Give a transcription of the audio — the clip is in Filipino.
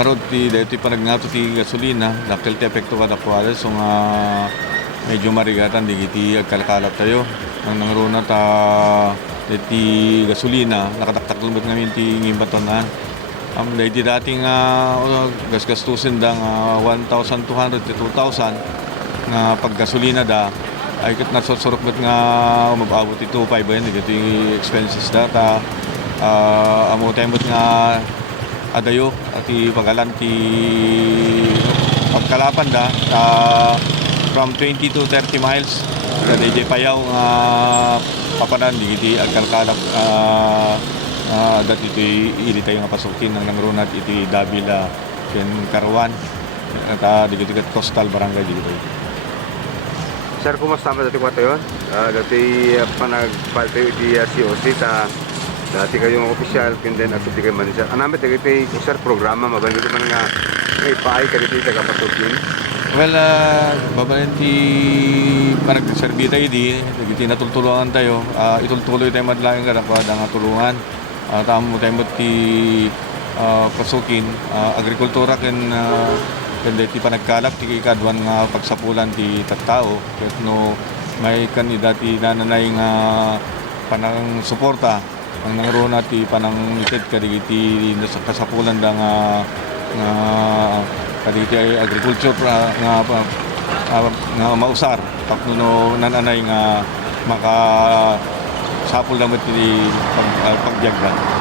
narod ti dito panagnato ti gasolina dakkel ti epekto kada kuwari so nga medyo marigatan digiti agkalkalap tayo ang nangruna ta ti gasolina nakataktak lumot ngayon ti ngimbaton na dahiti dating gasgastusin da nga 1,200 to 2,000 nga paggasolina da ay kat nasosurok nga umabot ito 5 yan digiti expenses da ta amo temot nga adayo at pagalan ti pagkalapan da from 20 to 30 miles kada di payaw nga papanan digiti agkalkalap dati iti ili tayo nga pasukin ng nangrunat iti Davila ken Karawan at digiti kat coastal barangay digiti. Sir, kumusta ba dati ko tayo? Dati panagpalte iti COC sa dati kayong opisyal, then at di kayo manager. Anamit, dagiti sir, programa, mabanito man nga may paay ka dito sa Pasuquin? Well, babalan ti panagserbi tayo dagiti natultulungan tayo. Itultuloy tayo madlangin kadakwa nga tulungan. Tamo tayo ti Pasuquin, agrikultura ken dati panagkalap ti kadwan nga pagsapulan ti tattao ket no may kanidati nananay nga panang suporta ang nangruna ti panang ited kadigiti sa kasapulan da nga kadigiti agriculture nga mausar tapno nananay nga maka sapul damat ti pagbiagdan.